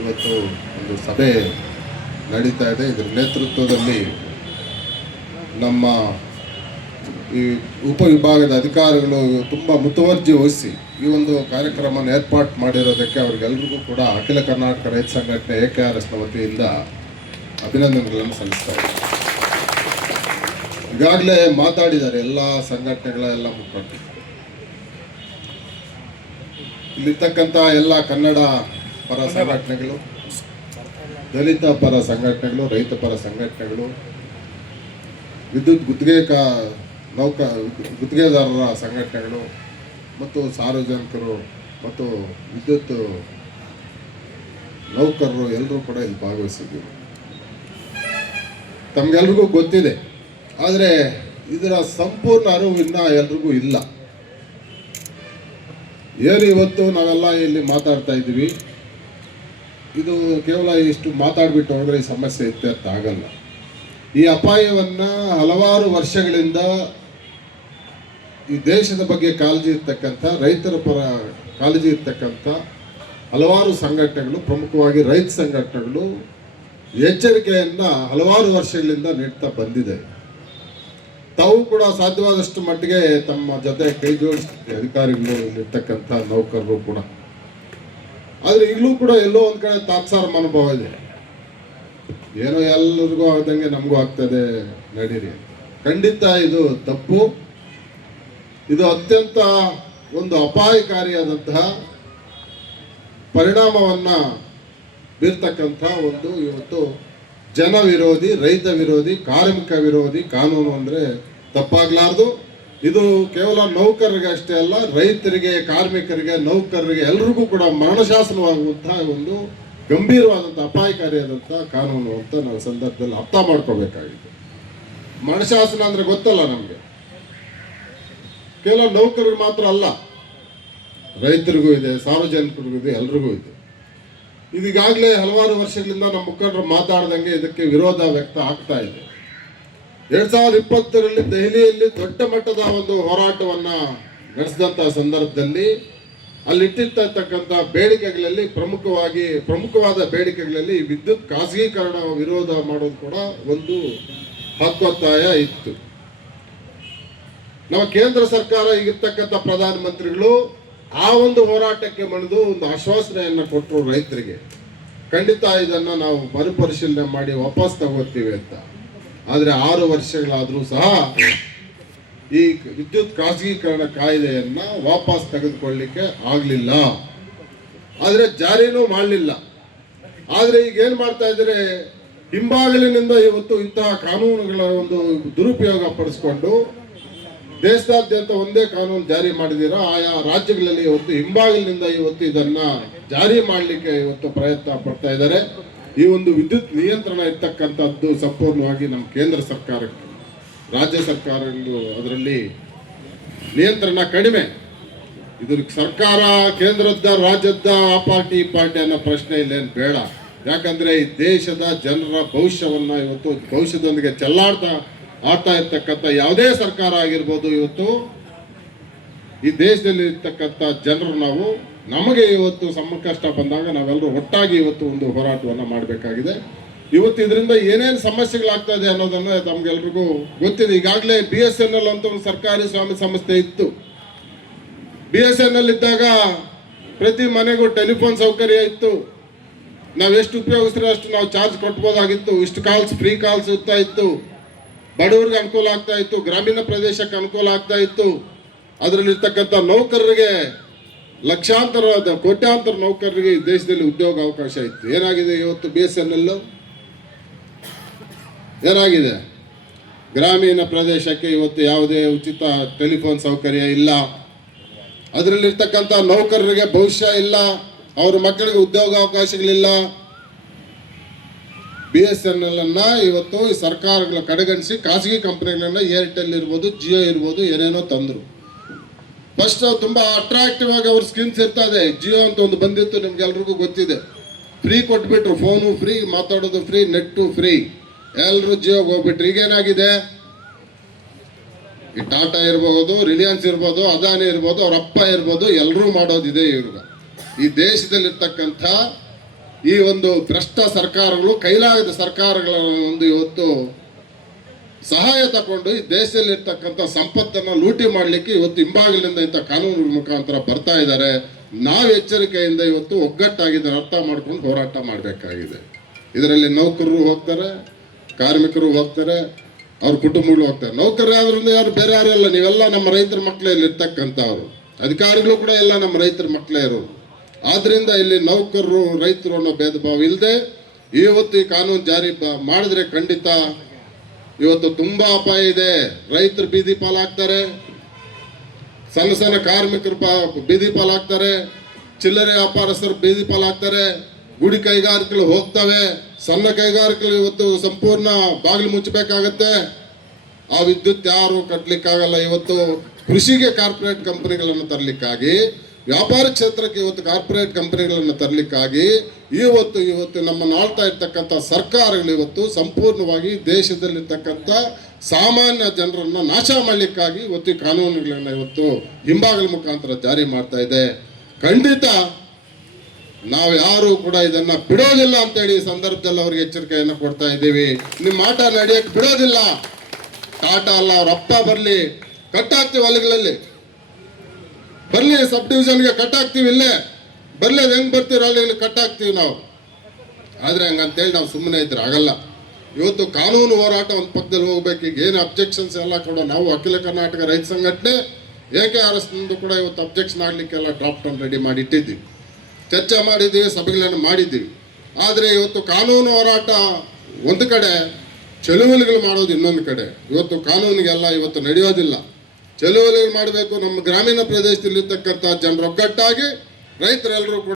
ಇವತ್ತು ಒಂದು ಸಭೆ ನಡೀತಾ ಇದೆ. ಇದರ ನೇತೃತ್ವದಲ್ಲಿ ನಮ್ಮ ಈ ಉಪವಿಭಾಗದ ಅಧಿಕಾರಿಗಳು ತುಂಬ ಮುತುವರ್ಜಿ ವಹಿಸಿ ಈ ಒಂದು ಕಾರ್ಯಕ್ರಮವನ್ನು ಏರ್ಪಾಡು ಮಾಡಿರೋದಕ್ಕೆ ಅವರಿಗೆಲ್ಲರಿಗೂ ಕೂಡ ಅಖಿಲ ಕರ್ನಾಟಕ ರೈತ ಸಂಘಟನೆ AKRS ವತಿಯಿಂದ ಅಭಿನಂದನೆಗಳನ್ನು ಸಲ್ಲಿಸ್ತಾರೆ. ಈಗಾಗಲೇ ಮಾತಾಡಿದ್ದಾರೆ ಎಲ್ಲ ಸಂಘಟನೆಗಳ ಎಲ್ಲ ಮುಖಂಡರು. ಇಲ್ಲಿರ್ತಕ್ಕಂಥ ಎಲ್ಲ ಕನ್ನಡ ಪರ ಸಂಘಟನೆಗಳು, ದಲಿತ ಪರ ಸಂಘಟನೆಗಳು, ರೈತ ಪರ ಸಂಘಟನೆಗಳು, ವಿದ್ಯುತ್ ಗುತ್ತಿಗೆದಾರರ ಸಂಘಟನೆಗಳು ಮತ್ತು ಸಾರ್ವಜನಿಕರು ಮತ್ತು ವಿದ್ಯುತ್ ನೌಕರರು ಎಲ್ಲರೂ ಕೂಡ ಇಲ್ಲಿ ಭಾಗವಹಿಸಿದ್ದೀವಿ. ತಮಗೆಲ್ರಿಗೂ ಗೊತ್ತಿದೆ, ಆದರೆ ಇದರ ಸಂಪೂರ್ಣ ಅರಿವು ಇನ್ನೂ ಎಲ್ರಿಗೂ ಇಲ್ಲ. ಏನು ಇವತ್ತು ನಾವೆಲ್ಲ ಇಲ್ಲಿ ಮಾತಾಡ್ತಾ ಇದ್ದೀವಿ, ಇದು ಕೇವಲ ಇಷ್ಟು ಮಾತಾಡ್ಬಿಟ್ಟು ಹೋದರೆ ಈ ಸಮಸ್ಯೆ ಇತ್ಯರ್ಥ ಆಗಲ್ಲ. ಈ ಅಪಾಯವನ್ನು ಹಲವಾರು ವರ್ಷಗಳಿಂದ ಈ ದೇಶದ ಬಗ್ಗೆ ಕಾಳಜಿ ಇರ್ತಕ್ಕಂಥ, ರೈತರ ಪರ ಕಾಳಜಿ ಇರ್ತಕ್ಕಂಥ ಹಲವಾರು ಸಂಘಟನೆಗಳು, ಪ್ರಮುಖವಾಗಿ ರೈತ ಸಂಘಟನೆಗಳು ಎಚ್ಚರಿಕೆಯನ್ನು ಹಲವಾರು ವರ್ಷಗಳಿಂದ ನೀಡ್ತಾ ಬಂದಿದೆ. ತಾವು ಕೂಡ ಸಾಧ್ಯವಾದಷ್ಟು ಮಟ್ಟಿಗೆ ತಮ್ಮ ಜೊತೆ ಕೈ ಜೋಡಿಸ್ತೀವಿ, ಅಧಿಕಾರಿಗಳು, ಇಲ್ಲಿರ್ತಕ್ಕಂಥ ನೌಕರರು ಕೂಡ. ಆದರೆ ಈಗಲೂ ಕೂಡ ಎಲ್ಲೋ ಒಂದು ಕಡೆ ತಾತ್ಸಾರ ಮನೋಭಾವ ಇದೆ. ಏನೋ ಎಲ್ಲರಿಗೂ ಆದಂಗೆ ನಮಗೂ ಆಗ್ತದೆ, ನಡೀರಿ. ಖಂಡಿತ ಇದು ತಪ್ಪು. ಇದು ಅತ್ಯಂತ ಒಂದು ಅಪಾಯಕಾರಿಯಾದಂತಹ ಪರಿಣಾಮವನ್ನು ಬೀರ್ತಕ್ಕಂಥ ಒಂದು ಇವತ್ತು ಜನ ವಿರೋಧಿ, ರೈತ ವಿರೋಧಿ, ಕಾರ್ಮಿಕ ವಿರೋಧಿ ಕಾನೂನು ಅಂದರೆ ತಪ್ಪಾಗಲಾರ್ದು. ಇದು ಕೇವಲ ನೌಕರರಿಗೆ ಅಷ್ಟೇ ಅಲ್ಲ, ರೈತರಿಗೆ, ಕಾರ್ಮಿಕರಿಗೆ, ನೌಕರರಿಗೆ ಎಲ್ಲರಿಗೂ ಕೂಡ ಮರಣಶಾಸನವಾಗುವಂತಹ ಒಂದು ಗಂಭೀರವಾದಂಥ ಅಪಾಯಕಾರಿಯಾದಂಥ ಕಾನೂನು ಅಂತ ನಾವು ಸಂದರ್ಭದಲ್ಲಿ ಅರ್ಥ ಮಾಡ್ಕೋಬೇಕಾಗಿದೆ. ಮರಣಶಾಸನ ಅಂದರೆ ಗೊತ್ತಲ್ಲ ನಮಗೆ, ಕೇವಲ ನೌಕರಿಗೆ ಮಾತ್ರ ಅಲ್ಲ, ರೈತರಿಗೂ ಇದೆ, ಸಾರ್ವಜನಿಕರಿಗೂ ಇದೆ, ಎಲ್ರಿಗೂ ಇದೆ. ಇದೀಗಾಗಲೇ ಹಲವಾರು ವರ್ಷಗಳಿಂದ ನಮ್ಮ ಮುಖಂಡರು ಮಾತಾಡ್ದಂಗೆ ಇದಕ್ಕೆ ವಿರೋಧ ವ್ಯಕ್ತ ಆಗ್ತಾ ಇದೆ. 2020ರಲ್ಲಿ ದೆಹಲಿಯಲ್ಲಿ ದೊಡ್ಡ ಮಟ್ಟದ ಒಂದು ಹೋರಾಟವನ್ನು ನಡೆಸಿದಂಥ ಸಂದರ್ಭದಲ್ಲಿ ಅಲ್ಲಿಟ್ಟಿರ್ತಕ್ಕಂಥ ಬೇಡಿಕೆಗಳಲ್ಲಿ ಪ್ರಮುಖವಾದ ಬೇಡಿಕೆಗಳಲ್ಲಿ ವಿದ್ಯುತ್ ಖಾಸಗೀಕರಣ ವಿರೋಧ ಮಾಡೋದು ಕೂಡ ಒಂದು ಹಕ್ಕೊತ್ತಾಯ ಇತ್ತು. ನಮ್ಮ ಕೇಂದ್ರ ಸರ್ಕಾರ ಈಗಿರ್ತಕ್ಕಂಥ ಪ್ರಧಾನಮಂತ್ರಿಗಳು ಆ ಒಂದು ಹೋರಾಟಕ್ಕೆ ಮಣಿದು ಒಂದು ಆಶ್ವಾಸನೆಯನ್ನು ಕೊಟ್ಟರು ರೈತರಿಗೆ, ಖಂಡಿತ ಇದನ್ನು ನಾವು ಮರುಪರಿಶೀಲನೆ ಮಾಡಿ ವಾಪಸ್ ತಗೋತೀವಿ ಅಂತ. ಆದರೆ 6 ವರ್ಷಗಳಾದರೂ ಸಹ ಈ ವಿದ್ಯುತ್ ಖಾಸಗೀಕರಣ ಕಾಯ್ದೆಯನ್ನು ವಾಪಸ್ ತೆಗೆದುಕೊಳ್ಳಲಿಕ್ಕೆ ಆಗಲಿಲ್ಲ, ಆದರೆ ಜಾರಿನೂ ಮಾಡಲಿಲ್ಲ. ಆದರೆ ಈಗ ಏನು ಮಾಡ್ತಾ ಇದ್ದಾರೆ, ಹಿಂಬಾಗಿಲಿನಿಂದ ಇವತ್ತು ಇಂತಹ ಕಾನೂನುಗಳ ಒಂದು ದುರುಪಯೋಗ ಪಡಿಸ್ಕೊಂಡು ದೇಶದಾದ್ಯಂತ ಒಂದೇ ಕಾನೂನು ಜಾರಿ ಮಾಡಿದಿರೋ ಆಯಾ ರಾಜ್ಯಗಳಲ್ಲಿ ಇವತ್ತು ಹಿಂಬಾಗಿಲಿನಿಂದ ಇವತ್ತು ಇದನ್ನ ಜಾರಿ ಮಾಡಲಿಕ್ಕೆ ಇವತ್ತು ಪ್ರಯತ್ನ ಪಡ್ತಾ ಇದ್ದಾರೆ. ಈ ಒಂದು ವಿದ್ಯುತ್ ನಿಯಂತ್ರಣ ಇರ್ತಕ್ಕಂಥದ್ದು ಸಂಪೂರ್ಣವಾಗಿ ನಮ್ಮ ಕೇಂದ್ರ ಸರ್ಕಾರಕ್ಕೆ, ರಾಜ್ಯ ಸರ್ಕಾರಗಳು ಅದರಲ್ಲಿ ನಿಯಂತ್ರಣ ಕಡಿಮೆ. ಇದ್ರ ಸರ್ಕಾರ ಕೇಂದ್ರದ, ರಾಜ್ಯದ, ಆ ಪಾರ್ಟಿ ಈ ಪಾರ್ಟಿ ಅನ್ನೋ ಪ್ರಶ್ನೆ ಇಲ್ಲೇನು ಬೇಡ. ಯಾಕಂದ್ರೆ ಈ ದೇಶದ ಜನರ ಭವಿಷ್ಯವನ್ನ ಇವತ್ತು ಭವಿಷ್ಯದೊಂದಿಗೆ ಆಡ್ತಾ ಇರ್ತಕ್ಕಂಥ ಯಾವುದೇ ಸರ್ಕಾರ ಆಗಿರ್ಬೋದು, ಇವತ್ತು ಈ ದೇಶದಲ್ಲಿ ಇರ್ತಕ್ಕಂಥ ಜನರು ನಮಗೆ ಇವತ್ತು ಸಂಕಷ್ಟ ಬಂದಾಗ ನಾವೆಲ್ಲರೂ ಒಟ್ಟಾಗಿ ಇವತ್ತು ಒಂದು ಹೋರಾಟವನ್ನು ಮಾಡಬೇಕಾಗಿದೆ. ಇವತ್ತು ಇದರಿಂದ ಏನೇನು ಸಮಸ್ಯೆಗಳಾಗ್ತಾ ಇದೆ ಅನ್ನೋದನ್ನು ತಮ್ಗೆಲ್ರಿಗೂ ಗೊತ್ತಿದೆ. ಈಗಾಗಲೇ BSNL ಅಂತ ಒಂದು ಸರ್ಕಾರಿ ಸ್ವಾಮ್ಯ ಸಂಸ್ಥೆ ಇತ್ತು. BSNL ಇದ್ದಾಗ ಪ್ರತಿ ಮನೆಗೂ ಟೆಲಿಫೋನ್ ಸೌಕರ್ಯ ಇತ್ತು. ನಾವು ಎಷ್ಟು ಉಪಯೋಗಿಸಿದ್ರೆ ಅಷ್ಟು ನಾವು ಚಾರ್ಜ್ ಕಟ್ಬೋದಾಗಿತ್ತು. ಇಷ್ಟು ಕಾಲ್ಸ್, ಫ್ರೀ ಕಾಲ್ಸ್ ಇರ್ತಾ ಇತ್ತು. ಬಡವರಿಗೆ ಅನುಕೂಲ ಆಗ್ತಾ ಇತ್ತು, ಗ್ರಾಮೀಣ ಪ್ರದೇಶಕ್ಕೆ ಅನುಕೂಲ ಆಗ್ತಾ ಇತ್ತು. ಅದರಲ್ಲಿರ್ತಕ್ಕಂಥ ನೌಕರರಿಗೆ ಲಕ್ಷಾಂತರ, ಕೋಟ್ಯಾಂತರ ನೌಕರರಿಗೆ ಈ ದೇಶದಲ್ಲಿ ಉದ್ಯೋಗ ಅವಕಾಶ ಇತ್ತು. ಏನಾಗಿದೆ ಇವತ್ತು BSNL? ಏನಾಗಿದೆ? ಗ್ರಾಮೀಣ ಪ್ರದೇಶಕ್ಕೆ ಇವತ್ತು ಯಾವುದೇ ಉಚಿತ ಟೆಲಿಫೋನ್ ಸೌಕರ್ಯ ಇಲ್ಲ. ಅದರಲ್ಲಿರ್ತಕ್ಕಂಥ ನೌಕರರಿಗೆ ಭವಿಷ್ಯ ಇಲ್ಲ, ಅವ್ರ ಮಕ್ಕಳಿಗೆ ಉದ್ಯೋಗ ಅವಕಾಶಗಳಿಲ್ಲ. BSNL ಅನ್ನ ಇವತ್ತು ಈ ಸರ್ಕಾರಗಳ ಕಡೆಗಣಿಸಿ ಖಾಸಗಿ ಕಂಪನಿಗಳನ್ನ, ಏರ್ಟೆಲ್ ಇರ್ಬೋದು, ಜಿಯೋ ಇರ್ಬೋದು, ಏನೇನೋ ತಂದರು. ಫಸ್ಟ್ ತುಂಬ ಅಟ್ರಾಕ್ಟಿವ್ ಆಗಿ ಅವ್ರ ಸ್ಕೀಮ್ಸ್ ಇರ್ತದೆ. ಜಿಯೋ ಅಂತ ಒಂದು ಬಂದಿತ್ತು, ನಿಮ್ಗೆಲ್ರಿಗೂ ಗೊತ್ತಿದೆ. ಫ್ರೀ ಕೊಟ್ಬಿಟ್ರು, ಫೋನು ಫ್ರೀ, ಮಾತಾಡೋದು ಫ್ರೀ, ನೆಟ್ಟು ಫ್ರೀ, ಎಲ್ಲರೂ ಜಿಯೋಗೆ ಹೋಗ್ಬಿಟ್ರು. ಈಗೇನಾಗಿದೆ, ಈ ಟಾಟಾ ಇರ್ಬೋದು, ರಿಲಯನ್ಸ್ ಇರ್ಬೋದು, ಅದಾನಿ ಇರ್ಬೋದು, ಅವ್ರ ಅಪ್ಪ ಇರ್ಬೋದು, ಎಲ್ಲರೂ ಮಾಡೋದಿದೆ ಇವ್ರಿಗೆ. ಈ ದೇಶದಲ್ಲಿರ್ತಕ್ಕಂಥ ಈ ಒಂದು ಭ್ರಷ್ಟ ಸರ್ಕಾರಗಳು, ಕೈಲಾಗದ ಸರ್ಕಾರಗಳ ಒಂದು ಇವತ್ತು ಸಹಾಯ ತಗೊಂಡು ಈ ದೇಶದಲ್ಲಿರ್ತಕ್ಕಂಥ ಸಂಪತ್ತನ್ನು ಲೂಟಿ ಮಾಡಲಿಕ್ಕೆ ಇವತ್ತು ಹಿಂಬಾಗಿಲಿಂದ ಇಂಥ ಕಾನೂನು ಮುಖಾಂತರ ಬರ್ತಾ ಇದ್ದಾರೆ. ನಾವು ಎಚ್ಚರಿಕೆಯಿಂದ ಇವತ್ತು ಒಗ್ಗಟ್ಟಾಗಿದ್ದಾರೆ, ಅರ್ಥ ಮಾಡ್ಕೊಂಡು ಹೋರಾಟ ಮಾಡಬೇಕಾಗಿದೆ. ಇದರಲ್ಲಿ ನೌಕರರು ಹೋಗ್ತಾರೆ, ಕಾರ್ಮಿಕರು ಹೋಗ್ತಾರೆ, ಅವ್ರ ಕುಟುಂಬಗಳು ಹೋಗ್ತಾರೆ. ನೌಕರರು ಯಾವ್ದ್ರಿಂದ ಯಾರು ಬೇರೆ ಯಾರಲ್ಲ, ನೀವೆಲ್ಲ ನಮ್ಮ ರೈತರ ಮಕ್ಕಳಲ್ಲಿ ಇರ್ತಕ್ಕಂಥವ್ರು, ಅಧಿಕಾರಿಗಳು ಕೂಡ ಎಲ್ಲ ನಮ್ಮ ರೈತರ ಮಕ್ಕಳೇ ಇರೋರು. ಆದ್ರಿಂದ ಇಲ್ಲಿ ನೌಕರರು ರೈತರು ಅನ್ನೋ ಭೇದ ಭಾವ ಇಲ್ಲದೆ ಇವತ್ತು ಈ ಕಾನೂನು ಜಾರಿ ಮಾಡಿದ್ರೆ ಖಂಡಿತ ಇವತ್ತು ತುಂಬಾ ಅಪಾಯ ಇದೆ. ರೈತರು ಬೀದಿ ಪಾಲಾಗ್ತಾರೆ, ಸಣ್ಣ ಸಣ್ಣ ಕಾರ್ಮಿಕರು ಬೀದಿ ಪಾಲಾಗ್ತಾರೆ, ಚಿಲ್ಲರೆ ವ್ಯಾಪಾರಸ್ಥರು ಬೀದಿ ಪಾಲಾಗ್ತಾರೆ, ಗುಡಿ ಕೈಗಾರಿಕೆಗಳು ಹೋಗ್ತವೆ, ಸಣ್ಣ ಕೈಗಾರಿಕೆಗಳು ಇವತ್ತು ಸಂಪೂರ್ಣ ಬಾಗಿಲು ಮುಚ್ಚಬೇಕಾಗತ್ತೆ. ಆ ವಿದ್ಯುತ್ ಯಾರು ಕಟ್ಟಲಿಕ್ಕಾಗಲ್ಲ. ಇವತ್ತು ಕೃಷಿಗೆ ಕಾರ್ಪೊರೇಟ್ ಕಂಪನಿಗಳನ್ನು ತರಲಿಕ್ಕಾಗಿ, ವ್ಯಾಪಾರ ಕ್ಷೇತ್ರಕ್ಕೆ ಇವತ್ತು ಕಾರ್ಪೊರೇಟ್ ಕಂಪನಿಗಳನ್ನು ತರಲಿಕ್ಕಾಗಿ ಇವತ್ತು ನಮ್ಮನ್ನು ಆಳ್ತಾ ಇರ್ತಕ್ಕಂಥ ಸರ್ಕಾರಗಳು ಇವತ್ತು ಸಂಪೂರ್ಣವಾಗಿ ದೇಶದಲ್ಲಿರ್ತಕ್ಕಂಥ ಸಾಮಾನ್ಯ ಜನರನ್ನು ನಾಶ ಮಾಡಲಿಕ್ಕಾಗಿ ಇವತ್ತು ಈ ಕಾನೂನುಗಳನ್ನು ಇವತ್ತು ಹಿಂಬಾಗಲ ಮುಖಾಂತರ ಜಾರಿ ಮಾಡ್ತಾ ಇದೆ. ಖಂಡಿತ ನಾವು ಯಾರು ಕೂಡ ಇದನ್ನ ಬಿಡೋದಿಲ್ಲ ಅಂತೇಳಿ ಈ ಸಂದರ್ಭದಲ್ಲಿ ಅವ್ರಿಗೆ ಎಚ್ಚರಿಕೆಯನ್ನು ಕೊಡ್ತಾ ಇದ್ದೀವಿ. ನಿಮ್ಮ ಆಟ ನಡೆಯಕ್ಕೆ ಬಿಡೋದಿಲ್ಲ. ಟಾಟಾ ಅಲ್ಲ, ಅವ್ರ ಅಪ್ಪ ಬರಲಿ, ಕಟ್ಟಾಕ್ತೀವಿ ಹೊಲಗಳಲ್ಲಿ, ಬರಲಿ ಸಬ್ ಡಿವಿಷನ್ಗೆ ಕಟ್ಟಾಕ್ತೀವಿ, ಇಲ್ಲೇ ಬರಲಿ, ಅದು ಹೆಂಗೆ ಬರ್ತೀವಿ ಅಲ್ಲಿ ಕಟ್ಟಾಕ್ತೀವಿ ನಾವು. ಆದರೆ ಹಂಗಂತೇಳಿ ನಾವು ಸುಮ್ಮನೆ ಇದ್ರೆ ಆಗಲ್ಲ. ಇವತ್ತು ಕಾನೂನು ಹೋರಾಟ ಒಂದು ಪಕ್ಕದಲ್ಲಿ ಹೋಗ್ಬೇಕು. ಈಗ ಏನು ಅಬ್ಜೆಕ್ಷನ್ಸ್ ಎಲ್ಲ ಕೂಡ ನಾವು ಅಖಿಲ ಕರ್ನಾಟಕ ರೈತ ಸಂಘಟನೆ AKRS ಕೂಡ ಇವತ್ತು ಅಬ್ಜೆಕ್ಷನ್ ಆಗಲಿಕ್ಕೆಲ್ಲ ಡ್ರಾಫ್ಟ್ ಅನ್ನು ರೆಡಿ ಮಾಡಿ ಇಟ್ಟಿದ್ದೀವಿ, ಚರ್ಚೆ ಮಾಡಿದ್ದೀವಿ, ಸಭೆಗಳನ್ನು ಮಾಡಿದ್ದೀವಿ. ಆದರೆ ಇವತ್ತು ಕಾನೂನು ಹೋರಾಟ ಒಂದು ಕಡೆ, ಚಳುವಳಿಗಳು ಮಾಡೋದು ಇನ್ನೊಂದು ಕಡೆ. ಇವತ್ತು ಕಾನೂನಿಗೆಲ್ಲ ಇವತ್ತು ನಡೆಯೋದಿಲ್ಲ. ಚಳುವಳಿಗಳು ಮಾಡಬೇಕು. ನಮ್ಮ ಗ್ರಾಮೀಣ ಪ್ರದೇಶದಲ್ಲಿರ್ತಕ್ಕಂಥ ಜನರು ಒಗ್ಗಟ್ಟಾಗಿ ರೈತರೆಲ್ಲರೂ ಕೂಡ